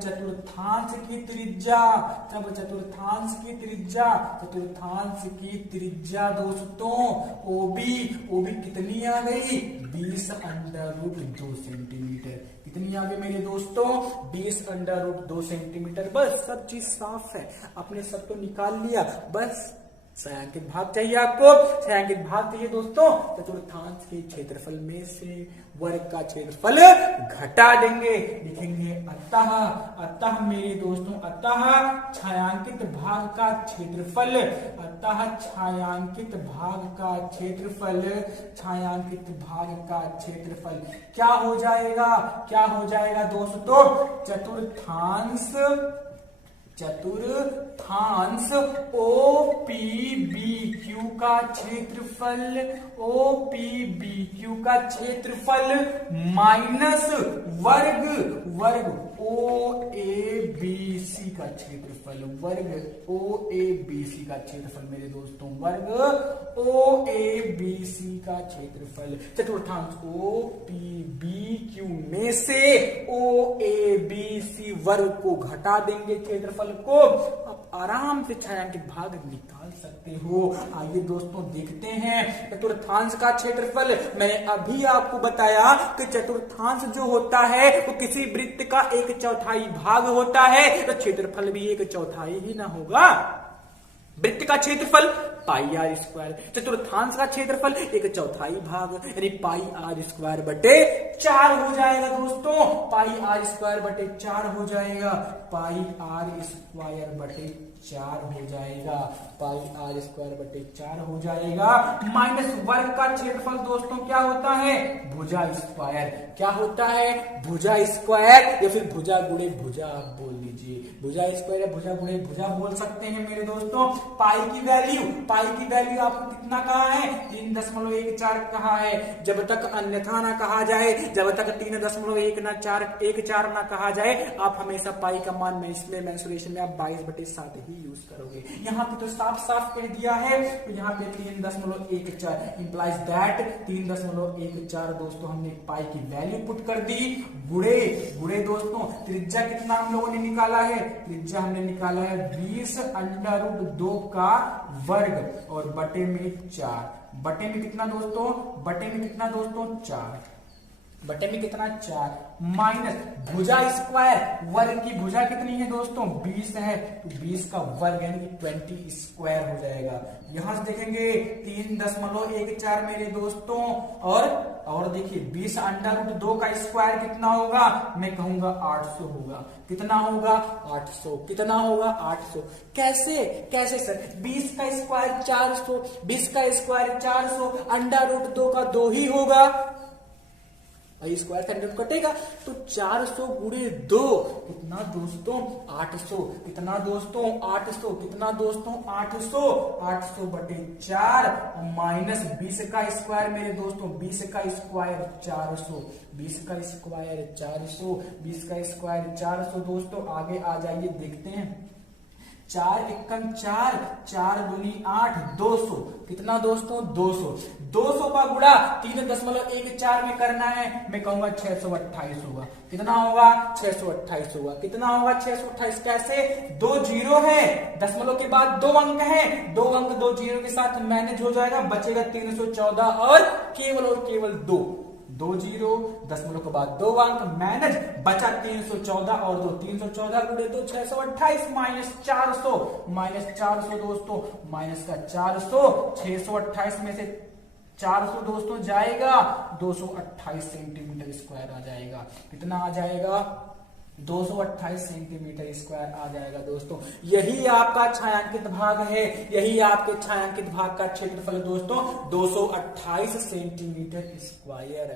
चतुर्थांश की त्रिज्या दोस्तों OB कितनी आ गई, 20√2 सेंटीमीटर। कितनी आ गई मेरे दोस्तों, 20√2 सेंटीमीटर। बस सब चीज साफ है, आपने सब तो निकाल लिया। बस छायांकित भाग चाहिए आपको, छायांकित भाग चाहिए दोस्तों। चतुर्थांश के क्षेत्रफल में से वर्ग का क्षेत्रफल घटा देंगे, लिखेंगे अतः मेरे दोस्तों, छायांकित भाग का क्षेत्रफल क्या हो जाएगा दोस्तों, चतुर्थांश OPBQ का क्षेत्रफल, OPBQ का क्षेत्रफल माइनस वर्ग OABC का क्षेत्रफल, वर्ग OABC का क्षेत्रफल मेरे दोस्तों, वर्ग OABC का क्षेत्रफल। चतुर्थांश OPBQ में से OABC वर्ग को घटा देंगे क्षेत्रफल को, आप आराम से छायांकित भाग निकाल सकते हो। आइए दोस्तों देखते हैं चतुर्थांश का क्षेत्रफल। मैंने अभी आपको बताया कि चतुर्थांश जो होता है वो किसी वृत्त का 1/4 भाग होता है, तो क्षेत्रफल भी 1/4 ही ना होगा। वृत्त का क्षेत्रफल पाई आर स्क्वायर, चतुर्थांश का क्षेत्रफल 1/4 भाग यानी पाई आर स्क्वायर बटे 4 हो जाएगा दोस्तों। पाई आर स्क्वायर बटे 4 हो जाएगा, पाई आर स्क्वायर बटे 4 हो जाएगा, पाई आर स्क्वायर बटे 4 हो जाएगा। माइनस वर्ग का क्षेत्रफल दोस्तों क्या होता है, भुजा स्क्वायर। क्या होता है, भुजा स्क्वायर, या फिर भुजा गुणे भुजा आप बोल लीजिए, भुजा स्क्वायर या भुजा गुणे भुजा बोल सकते हैं मेरे दोस्तों। पाई की वैल्यू आपको कितना कहा है, 3.14 कहा है। जब तक अन्यथा ना कहा जाए, जब तक 3.14 ना कहा जाए, आप हमेशा पाई का मान में इसमें मेंसुरेशन में आप 22/7 ही यूज करोगे। यहाँ पे तो साफ साफ कह दिया है, तो यहाँ पे 3.14 इंप्लाइज दैट 3.14 दोस्तों हमने पाई की वैल्यू पुट कर दी। गुणे दोस्तों त्रिज्या कितना हम लोगों ने निकाला है, त्रिज्या हमने निकाला है 20√2 का वर्ग और बटे में 4। बटे में कितना दोस्तों, 4 बटे में कितना 4 माइनस भुजा स्क्वायर, वर्ग की भुजा कितनी है दोस्तों 20 है, तो 20 का वर्ग यानी कि 20 स्क्वायर हो जाएगा। यहां से देखेंगे 3.14 मेरे दोस्तों, और देखिए 20√2 का स्क्वायर कितना होगा, मैं कहूंगा 800 होगा। कितना होगा 800, कितना होगा 800। कैसे सर, 20 का स्क्वायर 400, 20 का स्क्वायर 400, √2 का 2 ही होगा, स्क्वायर का अंडर कटेगा, तो 400 गुणे 2 कितना दोस्तों 800। कितना दोस्तों 800, कितना दोस्तों 800 बटे 4 माइनस 20 का स्क्वायर मेरे दोस्तों, 20 का स्क्वायर 400, 20 का स्क्वायर 400, 20 का स्क्वायर 400 दोस्तों। आगे आ जाइए देखते हैं, 4 एकम 4, 4 दूनी 8, 200। कितना दोस्तों 200 का गुणा 3.14 में करना है, मैं कहूंगा 628 होगा। कितना होगा 628 होगा। कितना होगा 628, कैसे 2 जीरो है, दशमलव के बाद 2 अंक है, 2 अंक 2 जीरो के साथ मैनेज हो जाएगा, बचेगा 314 और केवल 2 जीरो, दशमलव के बाद 2 अंक मैनेज, बचा 314 और 2, 314 गुणे 2 628 माइनस 400 दोस्तों, माइनस का 400, 628 में से 400 दोस्तों जाएगा, 228 सेंटीमीटर स्क्वायर आ जाएगा। कितना आ जाएगा 228 सेंटीमीटर स्क्वायर आ जाएगा दोस्तों। यही आपका छायांकित भाग है, यही आपके छायांकित भाग का क्षेत्रफल दोस्तों 228 सेंटीमीटर स्क्वायर।